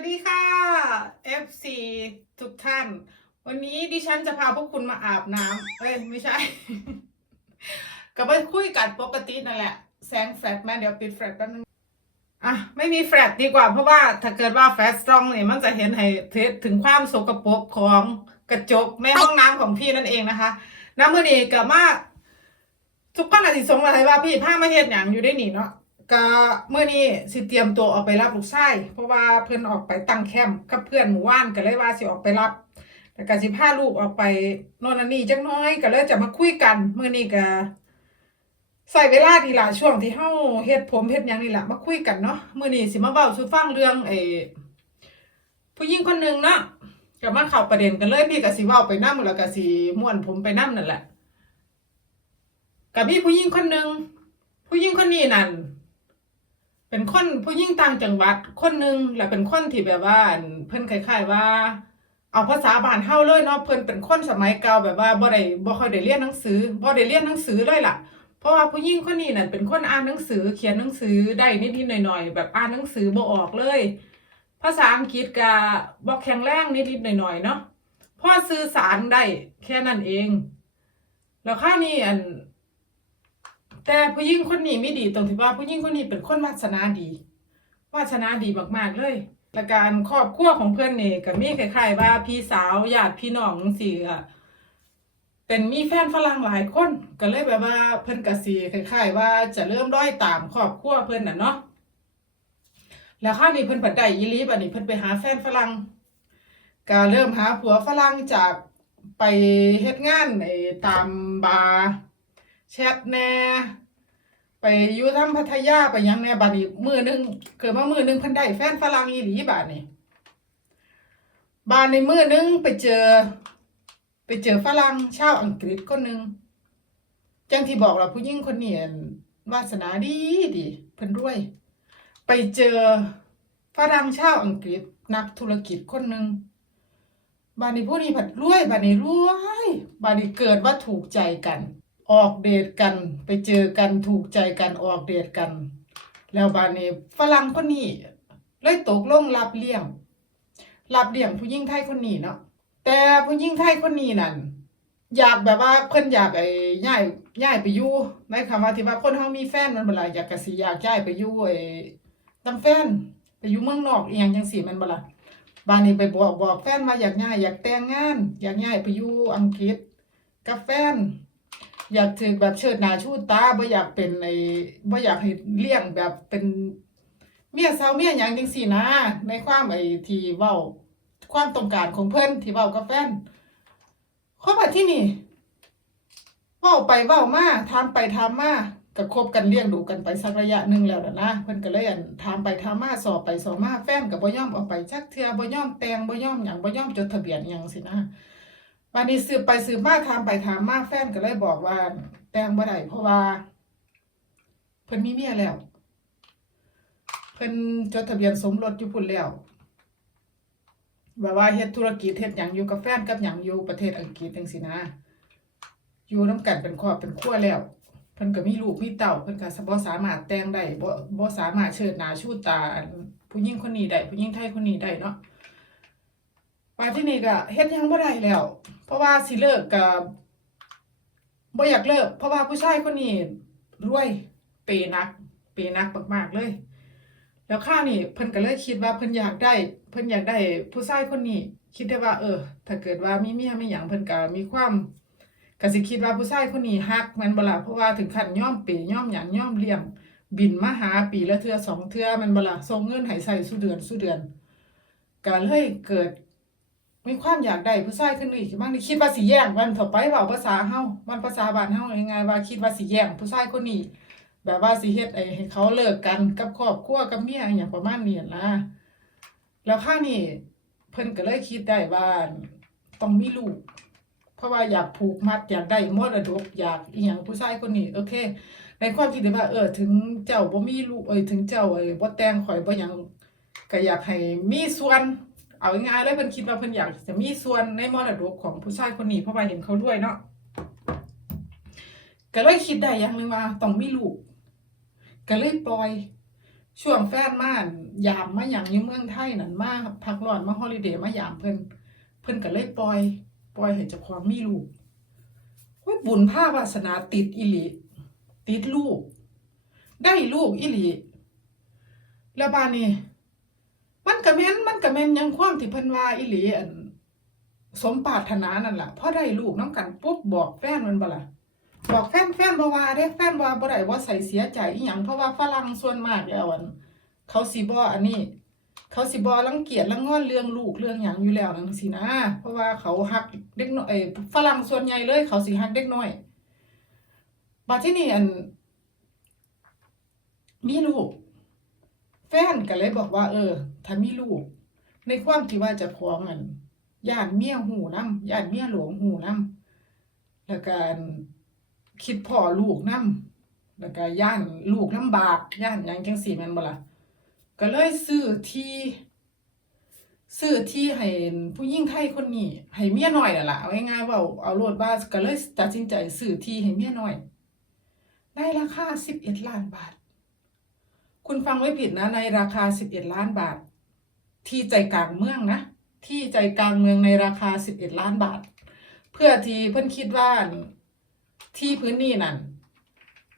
วัสดีค่ะ FC ทุกท่าน วันนี้ดิฉันจะพาพวกคุณมาอาบน้ำเอ้ยไม่ใช่ก็ไปคุยกันปกตินั่นแหละ แสงแฟลชแม่เดี๋ยวปิดแฟลชแป๊บนึงอะไม่มีแฟลชดีกว่าเพราะว่าถ้าเกิดว่าแฟลชสตรองเนี่ยมันจะเห็นให้เทสถึงความสกปรกของกระจกในห้องน้ำของพี่นั่นเองนะคะน้ำมือนี้กับมาทุกคนอาจจะสงสัยว่าพี่ผ้ามาเฮ็ดหยังอยู่ได้หนีเนาะ ก็เมื่อนี้สิเตรียมตัวออกไปรับลูกชายเพราะว่าเพื่อนออกไปตั้งแคมป์กับเพื่อนหมู่บ้านก็เลยว่าสิออกไปรับแต่ก็สิพาลูกออกไปโน่นนี่จักหน้อยก็เลยจะมาคุยกันเมื่อนี้ก็ใส่เวลาดีละช่วงที่เฮาเฮ็ดผมเฮ็ดยังนี่แหละมาคุยกันเนาะเมื่อนี้สิมาเว้าสู่ฟังเรื่องไอ้ผู้หญิงคนหนึงเนาะก็มาเข้าประเด็นกันเลยพี่ก็สิเว้าไปนำแล้วก็สิม่วนผมไปนำนั่นแหละก็มีผู้หญิงคนหนึงผู้หญิงคนนี้นั่น เป็นคนผู้หญิงต่างจังหวัดคนหนึ่งและเป็นคนที่แบบว่า เพิ่นคล้ายๆว่า เอาภาษาบ้านเฮาเลยเนาะเพิ่นเป็นคนสมัยเก่าแบบว่าบ่ได้บ่ค่อยได้เรียนหนังสือบ่ได้เรียนหนังสือเลยล่ะ เพราะว่าผู้หญิงคนนี้นั่นเป็นคนอ่านหนังสือ เขียนหนังสือได้นิดๆหน่อยๆแบบอ่านหนังสือบ่ออกเลย ภาษาอังกฤษก็บ่แข็งแรงนิดๆหน่อยๆเนาะพอสื่อสารได้แค่นั้นเอง แล้วข้านี่อัน แต่ผู้หญิงคนนี้ไม่ดีตรงที่ว่าผู้หญิงคนนี้เป็นคนวาสนาดีวาสนาดีมากๆเลยและการครอบครัวของเพื่อนนี่ก็มีคล้ายๆว่าพี่สาวญาติพี่น้องสิอะเป็นมีแฟนฝรั่งหลายคนก็เลยแบบว่าเพิ่นก็สิคล้ายๆ ว่าจะเริ่มร้อยตามครอบครัวเพิ่นน่ะเนาะแล้วคราวนี้เพิ่นปัดได้อีลีบัดนี้เพิ่นไปหาแฟนฝรั่งก็เริ่มหาผัวฝรั่งจากไปเฮ็ดงานในตามบาร์ แชทแน่ไปอยู่ทำพัทยาไปยังแน่บัดนี้มือนึงเกิดมามือนึงเพิ่นได้แฟนฝรั่งอีหลีบาดนี้บาดในมือนึงไปเจอ ไปเจอฝรั่งชาวอังกฤษคนนึงจังที่บอกเราผู้หญิงคนนี้อั่นวาสนาดีดีเพิ่นรวย ไปเจอฝรั่งชาวอังกฤษนักธุรกิจคนหนึงบาดนี้ผู้นี้ผัดรวยบาดนี้รวยบาดนี้เกิดว่าถูกใจกัน ออกเดทกันไปเจอกันถูกใจกันออกเดทกัน แล้วบานนี้ฝรั่งคนนี้เลยตกลงรับเลี้ยงรับเลี้ยงผู้หญิงไทยคนนี้เนาะแต่ผู้หญิงไทยคนนี้นั่นอยากแบบว่าเพิ่นอยากไอ้ย้ายย้ายไปอยู่ในคำว่าที่ว่าคนเฮามีแฟนมันบ่ล่ะอยากกะสิอยากย้ายไปอยู่ไอ้นำแฟนไปอยู่เมืองนอกอีหยังจังซี่ม่นบ่ล่ะบานนี้ไปบอกบอกแฟนว่าอยากย้ายอยากแต่งงาน อยากย้ายไปอยู่อังกฤษกับแฟน อยากถือแบบเชิดหน้าชูตาบ่อยากเป็นไอ้บ่อยากให้เลี้ยงแบบเป็นเมียสาวเมียหยังจังซี่นะ ในความไอ้ที่เว้าความต้องการของเพิ่นที่เว้ากับแฟนข้อมาที่นี่เว้าไปเว้ามาถามไปถามมาก็คบกันเลี้ยงดูกันไปสักระยะหนึ่งแล้วนะเพิ่นก็เลยอั่นถามไปถามมาสอบไปสอบมาแฟนก็บ่ยอมเอาไปจักเทือบ่ยอมแต่งบ่ยอมหยังบ่ยอมจดทะเบียนหยังสินะ วันนี้สืบไปสืบมาถามไปถามมาแฟนก็เลยบอกว่า แต่งบ่ได้เพราะว่า เพิ่นมีเมียแล้ว เพิ่นจดทะเบียนสมรสอยู่พุ่นแล้วแบบว่าเฮ็ดธุรกิจเฮ็ดหยังอยู่กับแฟนกับหยังอยู่ประเทศอังกฤษจังซี่นะ อยู่นํกันเป็นครอบเป็นครัวแล้วเพิ่นก็มีลูกมีเต้าเพิ่นก็บ่สามารถแต่งได้บ่บ่สามารถเชิดหน้าชูตาผู้หญิงคนนี้ได้ผู้หญิงไทยคนนี้ได้เนาะว่าที่นี่ก็เฮ็ดหยังบ่ได้แล้ว เพราะว่าสิเลิกก็บ่อยากเลิก เพราะว่าผู้ชายคนนี้รวยเปย์นัก เปย์นักมากๆเลย แล้วข้าวนี่เพิ่นก็เลยคิดว่าเพิ่นอยากได้ เพิ่นอยากได้ผู้ชายคนนี้ คิดได้ว่า เออ ถ้าเกิดว่ามีเมียมีหยังเพิ่นก็มีความก็สิคิดว่าผู้ชายคนนี้ฮักม่นบ่ล่ะเพราะว่าถึงขั้นย่อมเปย์ยอมหยังย่อมเลี้ยงบินมาหาปีละเทื่อสองเทื่อม่นบ่ล่ะส่งเงินให้ใช้ซุเดือนซุเดือนก็เลยเกิด มีความอยากได้ผู้ชายคนนี้ขึ้นมานี่คิดว่าสิแย่งมันเถอะไปเว้าภาษาเฮามันภาษาบ้านเฮาง่ายๆว่าคิดว่าสิแย่งผู้ชายคนนี้แบบว่าสิเฮ็ดไอ้ให้เขาเลิกกันกับครอบครัวกับเมียอย่างประมาณนี้นะแล้วข้างนี้เพิ่นก็เลยคิดได้ว่าต้องมีลูก เพราะว่าอยากผูกมัดอยากได้มรดกอยากอีหยังผู้ชายคนนี้โอเค ในความคิดว่า เออ ถึงเจ้าบ่มีลูกเอ้ยถึงเจ้าเอ้ยบ่แต่งข่อยบ่หยังก็อยากให้มีส่วน เอาง่ายๆเลยเพิ่นคิดว่าเพิ่นอยากจะมีส่วนในมรดกของผู้ชายคนนี้เพราะว่าเห็นเขาด้วยเนาะก็เลยคิดได้อย่างหนึงว่าต้องมีลูกก็เลยปล่อย ช่วงแฟนมานยามมาอย่างอยู่เมืองไทยนั่นมาพักร้อนมาฮอลิเดย์มายามเพิ่นเพิ่นก็เลยปล่อย ปล่อยให้เจ้าของมีลูกโอ้ยบุญภาวาสนาติดอีหลีติดลูก ได้ลูกอีหลีแล้วบาดนี้ มันก็แม่นมันก็แม่นยังความที่เพิ่นว่าอีหลีอันสมปรารถนานั่นล่ะพอได้ลูกน้ำกันปุ๊บบอกแฟนมันบ่ล่ะบอกแฟนแฟนบ่ว่าเด้แฟนว่าบ่ได้ว่าใส่เสียใจอีหยังเพราะว่าฝรั่งส่วนมากแล้วอันเขาสิบ่อันนี้ เขาสิบ่รังเกียจรังงอนเรื่องลูกเรื่องหยังอยู่แล้วนั่นสินะ เพราะว่าเขาฮักเด็กน้อยเอ้ยฝรั่งส่วนใหญ่เลย เขาสิฮักเด็กน้อยบัดที่นี่อันมีลูก แฟนก็เลยบอกว่า เออ ถ้ามีลูก ในความที่ว่าจะพร้อมอันย่านเมียหูน้ำย่านเมียหลวงหูน้ำแล้วก็อันคิดพ่อลูกน้ำแล้วก็ย่านลูกลำบากย่านยังจังซี่แม่นบ่ล่ะก็เลยซื้อที่ซื้อที่ให้ผู้หญิงไทยคนนี้ให้เมียน้อยนั่นล่ะเอาง่ายๆว่าเอาโลดว่าก็เลยตัดสินใจซื้อที่ให้เมียน้อยในราคา11ล้านบาท คุณฟังไม่ผิดนะในราคา 11 ล้านบาท ที่ใจกลางเมืองนะ ที่ใจกลางเมืองในราคา 11 ล้านบาท เพื่อที่เพิ่อนคิดว่าที่พื้นนี่นั่น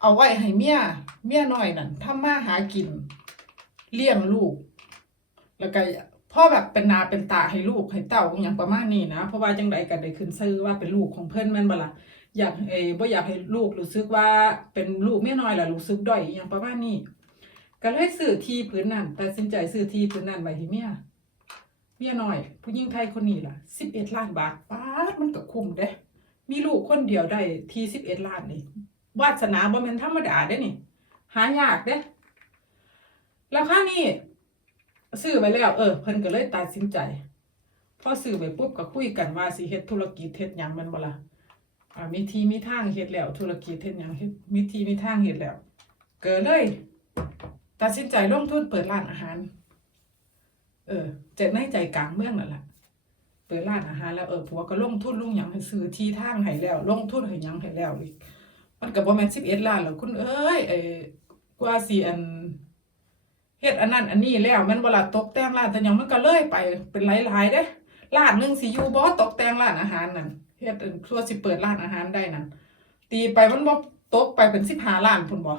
เอาไว้ให้เมียเมียน้อยนั่นทำมาหากิน เลี้ยงลูก แล้วก็พ่อแบบเป็นนาเป็นตาให้ลูกให้เต้าอย่างประมาณนี้นะ เพราะว่าจังใดก็ได้ขึ้นชื่อว่าเป็นลูกของเพิ่อนแม่นบ่ล่ะอยากเอ้บ่อยากให้ลูกรู้สึกว่าเป็นลูกเมียน้อยล่ะรู้สึกด้อยอย่างประมาณนี้ ก็เลยซื้อที่พื้นนั่นตัดสินใจซื้อที่พื้นนั่นไว้ให้เมียเมียหน้อย ผู้หญิงไทยคนนี้ล่ะสิบเอ็ดล้านบาทป้าดมันก็คุ้มเด้ มีลูกคนเดียวได้ที่สิบเอ็ดล้านนี่วาสนาบ่แม่นธรรมดาเด้นี่ หายากเด้แล้วค่านี้ซื้อไปแล้ว เออเพิ่นก็เลยตัดสินใจพอซื้อไปปุ๊บก็คุยกันว่าสิเฮ็ดธุรกิจเฮ็ดหยังมันบ่ล่ะอ่ามีทีมีทางเฮ็ดแล้ว ธุรกิจเฮ็ดหยังเฮ็ดมีทีมีทางเฮ็ดแล้ว เกิดเลย ตัดสินใจลงทุนเปิดร้านอาหาร เออจะในใจกลางเมืองนั่นแหละเปิดร้านอาหารแล้วเออผัวก็ลงทุนลงหยังให้ซื้อที่ทางให้แล้ว ลงทุนให้หยังให้แล้วอีกมันก็บ่แม่น11ล้านหรอกคุณเอ้ยเออกว่าสิอันเฮ็ดอันนั้นอันนี้แล้วมันบ่ล่ะตกแต่งร้านแต่หยังมันก็เลยไปเป็นหลายๆเด้ร้านหนึงสิยู่บ่ตกแต่งร้านอาหารนั่นเฮ็ดอันทั่วสิเปิดร้านอาหารได้นั่นตีไปมันบ่ตกไปเป็น15ล้านพุ่นบ่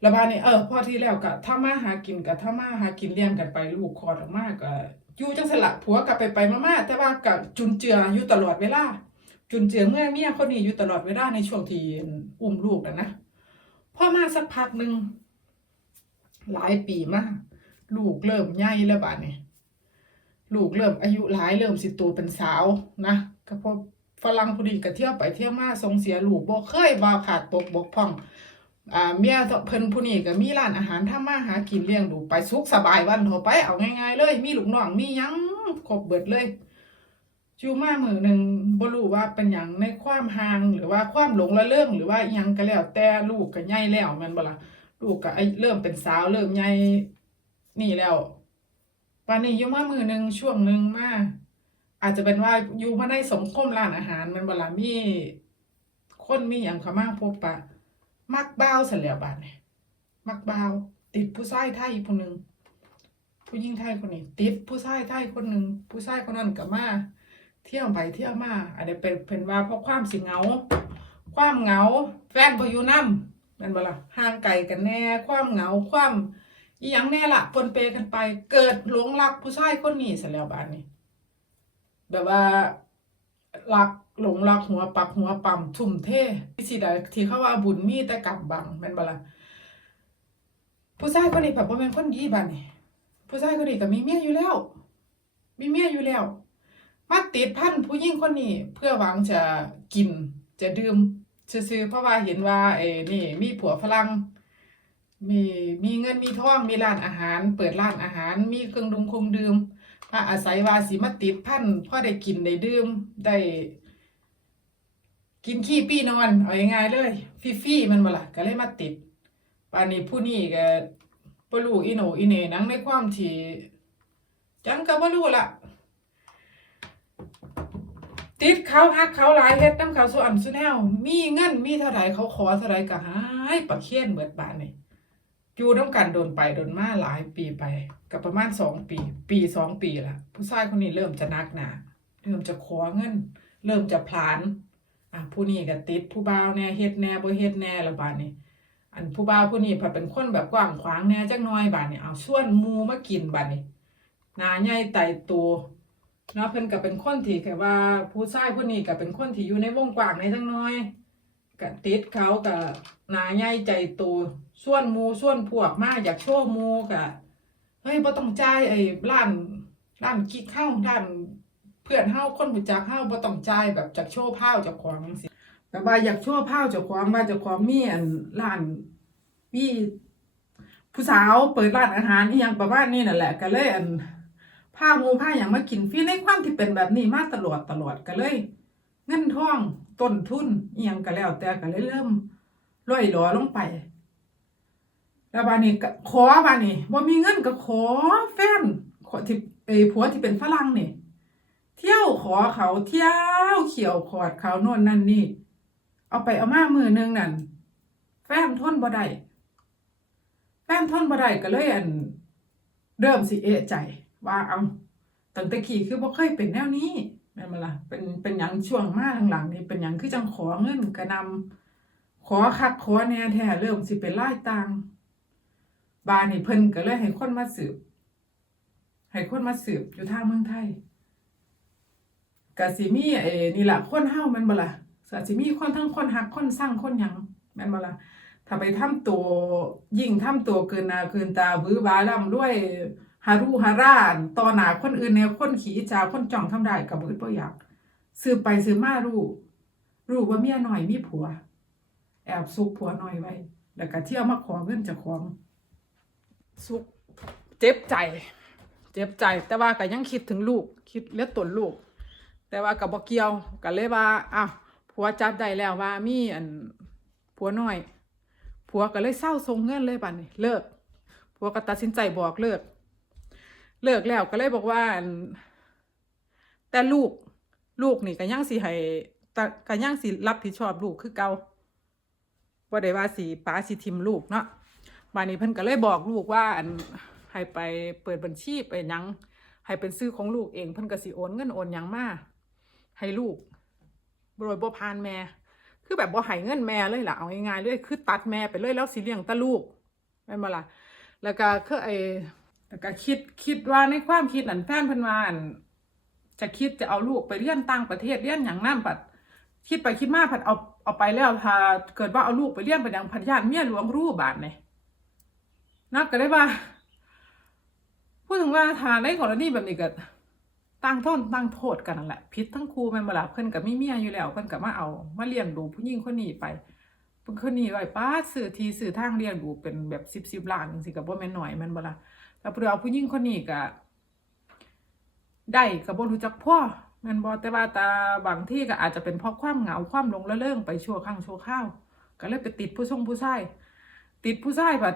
แล้วบ้านนี้เออพอที่แล้วก็ถ้ามาหากินก็ถ้ามาหากินเลี้ยงกันไปลูกคลอดออกมาก็อยู่จังสละผัวก็ไปไปมาๆแต่ว่าก็จุนเจืออยู่ตลอดเวลาจุนเจือเมื่อเมียคนนี้อยู่ตลอดเวลาในช่วงที่อุ้มลูกนะนะพอมาสักพักหนึ่งหลายปีมากลูกเริ่มใหญ่แล้วบ้านนี้ลูกเริ่มอายุหลายเริ่มสิโตเป็นสาวนะก็พอฝรั่งผู้ดีก็เที่ยวไปเที่ยวมาส่งเสียลูกบ่เคยบ่ขาดตกบกพร่อง อ่าเมียเพิ่นผู้นี้ก็มีร้านอาหารทำมาหากินเลี้ยงดูไปสุขสบายวันทั่วไปเอาง่ายๆเลย มีลูกน้องมียังครบเบิดเลยอยู่มามือหนึ่งบ่รู้ว่าเป็นหยังในความห่างหรือว่าความหลงละเรื่องหรือว่ายังก็แล้วแต่ลูกก็ใหญ่แล้วม่นบ่ล่ะลูกก็ไอเริ่มเป็นสาวเริ่มใหญ่นี่แล้วปานนี้อยู่มามือหนึ่งช่วงหนึ่งมาอาจจะเป็นว่าอยู่มาในสังคมร้านอาหารมันบ่ล่ะมีคนมีหยังเข้ามาพบปะ มักบ้าวเสร็จแล้วบาดเนี่ยมักบ้าว ติดผู้ชายไทยคนหนึ่งผู้หญิงไทยคนนี้ ติดผู้ชายไทยคนหนึ่งผู้ชายคนนั้นก็มาเที่ยวไปเที่ยวมาอันนี้เป็นเป็นว่าเพราะความสิเหงา ความเหงา แฟนบ่อยู่นำนั่นบ่ล่ะห่างไกลกันแน่ ความเหงาความอีหยังแน่ละปนเปกันไป เกิดหลงรักผู้ชายคนนี้เสร็จแล้วบาดนี้แบบว่ารัก หลงรักหัวปักหัวปั๊มทุ่มเทที่สิได้ที่เขาว่าบุญมีแต่กำบังแม่นบ่ล่ะผู้ชายคนนี้แบบบ่แม่นคนดีบัดนี้ผู้ชายคนนี้ก็มีเมียอยู่แล้ว มีเมียอยู่แล้ว มาติดพันผู้หญิงคนนี้เพื่อหวังจะกินจะดื่มซื่อๆเพราะว่าเห็นว่าเอ้นี่ มีผัวฝรั่งมีมีเงินมีทองมีร้านอาหาร เปิดร้านอาหาร มีเครื่องดื่มคงดื่มถ้าอาศัยว่าสิมาติดพันพ่อได้กินได้ดื่มได้ กินขี้ปี้นอนเอาง่ายๆเลยฟรีๆมันบ่ล่ะก็เลยมาติดป่านนี้ผู้นี้ก็บ่รู้อีโหนอีเหนนังในความที่จังก็บ่รู้ล่ะติดเขาฮักเขาหลายเฮ็ดนำเขาสุอันสุแนว มีเงินมีเท่าใดเขาขอเท่าใดก็หายประเคียนเบิดบาดนี่อยู่น้ำกันโดนไปโดนมาหลายปีไปกับประมาณสองปี ปีสองปีละผู้ชายคนนี้เริ่มจะนักหนาเริ่มจะขอเงิน เริ่มจะพลาน อะผู้นี้ก็ติดผู้บ่าวแน่เฮ็ดแน่บ่เฮ็ดแน่ละบาดนี้อันผู้บ่าวผู้นี้ผัดเป็นคนแบบกว้างขวางแน่จักหน่อยบาดนี้เอาส่วนหมูมากินบาดนี้หน้าใหญ่ไตโตเนาะเพิ่นก็เป็นคนที่แค่ว่าผู้ชายผู้นี้ก็เป็นคนที่อยู่ในวงกว้างในจักหน่อยก็ติดเขาก็หน้าใหญ่ใจโตส่วนหมูส่วนพวกมาอยากโชว์หมูก็เฮ้ยบ่ต้องจ่ายไอ้ร้านร้านกิ๊กเฮาร้าน พื่อนเฮาคนรู้จักเฮาบ่ต้องจ่ายแบบจากโชว์พาจ้าของจังซี่แบบว่าอยากโชั่วพาจ้าของว่าจ้าของมีอันร้านมีผู้สาวเปิดร้านอาหารอีหยังประมาณนี้นั่นแหละก็เลยอันผ้าหมูผ้าอย่างมากินฟรีในความที่เป็นแบบนี้มาตลอดตลอดก็เลย เงินท่องต้นทุนอีหยังก็แล้วแต่ก็เลยเริ่มร่อยหลอลงไปแล้วบานี้ขอบานี้บ่มีเงินก็ขอแฟนขอที่ไอ้ผัวที่เป็นฝรั่งนี่ เที่ยวขอเขาเที่ยวเขียวขอดเขาโน่นนั่นนี่ เอาไปเอามามือหนึงนั่นแฟนทนบ่ได้แฟนทนบ่ได้ก็เลยอันเริ่มสิเอะใจ ว่าเอาตั้งแต่ขี่คือบ่เคยเป็นแนวนี้แม่นบ่ล่ะเป็นเป็นหยังช่วงมาหลังๆนี่เป็นหยังคือจังขอเงินกระนำขอคักขอแน่แท้เริ่มสิเป็นลายต่างบานนี่เพิ่นก็เลยให้คนมาสืบให้คนมาสืบอยู่ทางเมืองไทย ก็สิมีไอ้นี่ละคนเฮาม่นบ่ล่ะสาสิมีคนทั้งคนหักคนสร้างคนหยังแม่นบ่ล่ะถ้าไปทำตัวยิ่งทำตัวเกินหน้าเกินตาบื้อบาร่ำด้วยฮารุฮาร่านต่อหน้าคนอื่นแนวคนขี้จาคนจ้องทำได้ก็บ่อึดบ่อยากซื้อไปซื้อมารู้รู้ว่าเมียน้อยมีผัว แอบซุกผัวน้อยไว้ แล้วก็เที่ยวมาขอเงินจ้าของซุก เจ็บใจ เจ็บใจ แต่ว่าก็ยังคิดถึงลูก คิดเลือตนลูก แต่ว่ากับบ่เกี่ยวก็เลยว่าอ้าวผัวจับได้แล้วว่ามีอันผัวน้อย ผัวก็เลยเศร้าทรงเงินเลยบัดนี้เลิกผัวก็ตัดสินใจบอกเลิก เลิกแล้วก็เลยบอกว่า แต่ลูกลูกนี่ก็ยังสิให้ก็ยังสิรับผิดชอบลูกคือเก่าบ่ได้ว่าสิป้าสิทิมลูกเนาะบัดนี้เพิ่นก็เลยบอกลูกว่าอันให้ไปเปิดบัญชีไปยังให้เป็นชื่อของลูกเองเพิ่นก็สิโอนเงินโอนยังมา ให้ลูกโดยบ่ผ่านแม่ คือแบบบ่ให้เงินแม่เลยล่ะเอาง่ายๆเลยคือตัดแม่ไปเลยแล้วสิเลี้ยงต่ลูกแม่นบ่ล่ะแล้วก็คือไอ้แล้วก็คิดคิดว่าในความคิดนั่นแฟนเพิ่นว่าอันจะคิดจะเอาลูกไปเรียนต่างประเทศเรียนหยังนำปัดคิดไปคิดมาผัดเอาเอาไปแล้วถ้าเกิดว่าเอาลูกไปเรียนไปยังพันญาติเมียหลวงรู้บาดนี่นักก็ได้ว่า พูดถึงว่าทานในกรณีแบบนี้ก็ ตั้งโทษตั้งโทษกันนั่นแหละผิดทั้งครูแม่นบ่ล่ะเพิ่นก็มีเมียอยู่แล้วเพิ่นก็มาเอามาเลี้ยงดูผู้หญิงคนนี้ไปเพิ่นคนนี้ไว้ป้าดซื้อทีซื้อทางเลี้ยงดูเป็นแบบ10 10ล้านจังซี่ก็บ่แม่นน้อยแม่นบ่ล่ะแล้วเพิ่นเอาผู้หญิงคนนี้ก็ได้ก็บ่รู้จักพ่อแม่นบ่แต่ว่าตาบางที่ก็อาจจะเป็นเพราะความเหงาความหลงระเริงไปชั่วครั้งชั่วคราวก็เลยไปติดผู้ชงผู้ชายติดผู้ชายบัด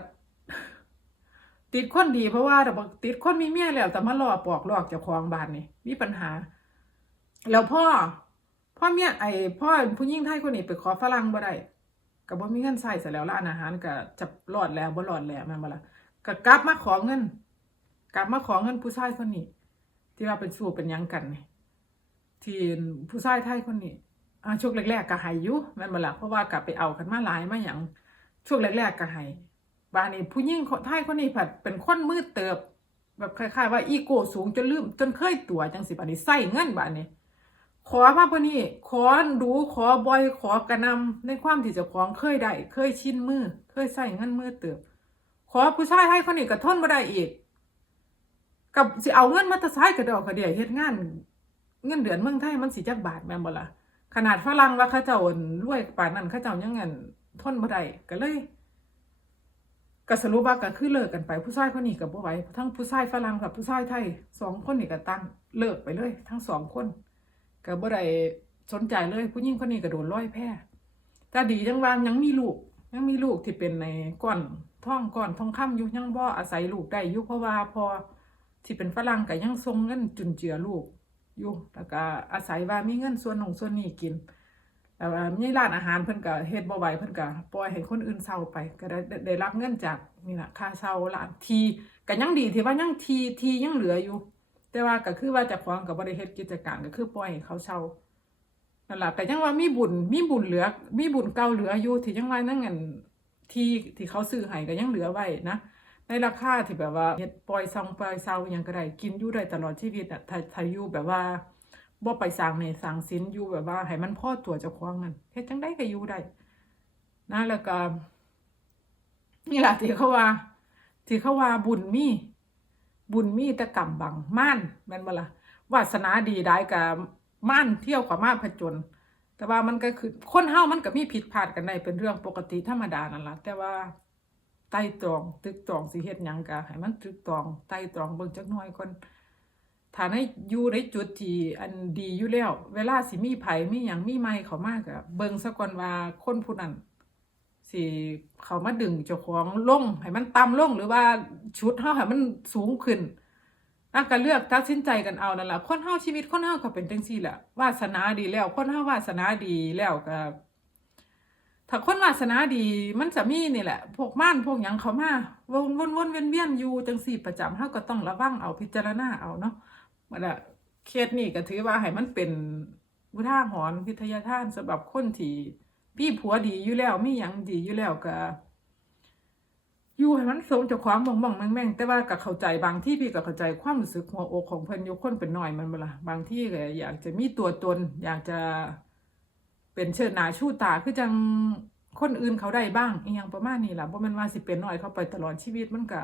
ติดคนดีเพราะว่าแต่บอกติดคนมีเมียแล้วแต่มาหลอกปอกหลอกเจ้าของบ้านนี่มีปัญหา แล้วพ่อ พ่อเมียไอพ่อผู้หญิงไทยคนนี้ไปขอฝรั่งบ่ได้ก็บ่มีเงินใส่เสร็จแล้วร้านอาหารก็จะรอดแล้วบ่รอดแล้วแม่นบ่ละก็กลับมาขอเงิน กลับมาขอเงินผู้ชายคนนี้ ที่ว่าเป็นสู้เป็นยังกันนี่ที่ผู้ชายไทยคนนี้อ่าช่วงแรกๆก็ให้อยู่แม่นบ่ละเพราะว่ากลับไปเอากันมาหลายมาหยังช่วงแรกๆก็ให้ บ้านนี้ผู้หญิงคนไทยคนนี้ผัดเป็นคนมืดเติบ แบบคล้ายๆว่าอีโก้สูงจนลืมจนเคยตัวจังสิบ้านนี้ใส่เงินบ้านนี้ ขอมาพนี้ขอดูขอบอยขอกระนำในความที่เจ้าของเคยได้เคยชินมือ เคยใส่เงินมือเติบ ขอผู้ชายไทยคนนี้ก็ทนบ่ได้อีกกับสิเอาเงินมาตะซ้ายกระดอกกระเดียเฮ็ดงานเงินเดือนเมืองไทยมันสิจักบาทแม่นบ่ล่ะขนาดฝรั่งว่าเขาเจ้าอ้นรวยปานนั้นเขาเจ้ายังเงินทนบ่ได้ก็เลย ก็สรุปว่าก็คือเลิกกันไปผู้ชายคนนี้กับบ่ไหวทั้งผู้ชายฝรั่งกับผู้ชายไทยสองคนนี่ก็ตั้งเลิกไปเลย ทั้งสองคนก็บ่ได้สนใจเลยผู้หญิงคนนี้ก็โดนร้อยแพร่แต่ดีจังว่ายังมีลูกยังมีลูกที่เป็นในก้อนท้องก้อนทองค่ำอยู่ยังบ่อาศัยลูกได้อยู่เพราะว่าพอที่เป็นฝรั่งก็ยังส่งเงินจุนเจือลูกอยู่แล้วก็อาศัยว่ามีเงินส่วนหนงส่วนนี้กิน แต่ว่ามีร้านอาหารเพิ่นก็เฮ็ดบ่ไหวเพิ่นก็ปล่อยให้คนอื่นเซาไป ก็ได้ได้รับเงินจากนี่ล่ะค่าเซาร้านทีก็ยังดีที่ว่ายังทีทียังเหลืออยู่ แต่ว่าก็คือว่าจ้าของก็บ่ได้เฮ็ดกิจการก็คือปล่อยให้เขาเซานั่นล่ะก็ยังว่ามีบุญมีบุญเหลือ มีบุญเก่าเหลืออยู่ที่ยังว่านั่นงั้นที่ที่เขาซื้อให้ก็ยังเหลือไว้นะในราคาที่แบบว่าเฮ็ดปล่อยซองปล่อยเซาหยังก็ได้กินอยู่ได้ตลอดชีวิตอะถ้าถ้าอยู่แบบว่า บ่ไปสร้างในสร้างศีลอยู่แบบว่าให้มันพ่อตัวเจ้าของนั่นเฮ็ดจังได้ก็อยู่ได้นะแล้วก็นี่แหละที่เขาว่าที่เขาว่าบุญมีบุญมีแต่กรรมบังม่านแม่นบ่ล่ะวาสนาดีได้ก็ม่านเที่ยวกว่ามาผจญแต่ว่ามันก็คือคนเฮามันก็มีผิดพลาดกันได้เป็นเรื่องปกติธรรมดานั่นละแต่ว่าไต่ตรองตึกตรองสิเฮ็ดหยังกะให้มันตึกตรองไต่ตรองเบิ่งจักหน่อยก่อน ถ้าในอยู่ในจุดที่อันดีอยู่แล้ว เวลาสิมีไผมีหยังมีไม้เขามาก็เบิ่งซะก่อนว่าคนผู้นั้นสิเขามาดึงเจ้าของลงให้มันต่ำลงหรือว่าชุดเฮาให้มันสูงขึ้นอะก็เลือกตัดสินใจกันเอานั่นล่ะคนเฮาชีวิตคนเฮาก็เป็นจังซี่แหละวาสนาดีแล้ว คนเฮาวาสนาดีแล้วก็ถ้าคนวาสนาดีมันจะมีนี่แหละ พวกม่านพวกหยังเขามาวนวนวนเวียนเวียนอยู่จังสี่ประจำเฮาก็ต้องระวังเอาพิจารณาเอาเนาะ มันละเคสนี้ก็ถือว่าให้มันเป็นอุทาหรณ์วิทยาทานสำหรับคนที่พี่ผัวดีอยู่แล้วมีหยังดีอยู่แล้วก็อยู่ให้มันสมเจ้าของมองมองแม่งแต่ว่าก็เข้าใจบางที่พี่ก็เข้าใจความรู้สึกหัวอกของเพิ่นยู่คนเป็นหน้อยมันบ่ล่ะบางที่ก็อยากจะมีตัวตน อยากจะเป็นเชิดหน้าชูตาคือจังคนอื่นเขาได้บ้างอีหยังประมาณนี้ล่ะบ่แม่นว่าสิเป็นหน้อยเข้าไปตลอดชีวิตมันก็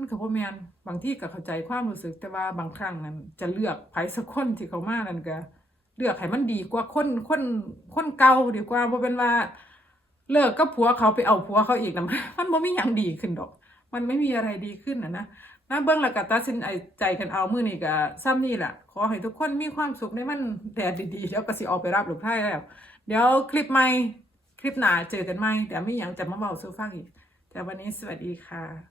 มันก็บ่แม่นบางที่ก็เข้าใจความรู้สึกแต่ว่าบางครั้งนั้น จะเลือกไผสักคนที่เขามานั่นก็เลือกให้มันดีกว่าคนคนคนเก่าดีกว่าบ่เป็นว่าเลิกกับผัวเขาไปเอาผัวเขาอีกนะมันบ่มีหยังดีขึ้นดอก มันไม่มีอะไรดีขึ้นนะนะนะเบิ่งล้วก็ตัดสินใจกันเอามือนี้ก็ซ้ำนี่แหละขอให้ทุกคนมีความสุขในมันแดดดีๆเดี๋ยวก็สิออกไปรับลูกชายแล้ว เดี๋ยวคลิปใหม่คลิปหน้าเจอกันใหม่เดี๋ยวมีหยังจะมาเว้าสู่ฟังอีกแต่วันนี้สวัสดีค่ะ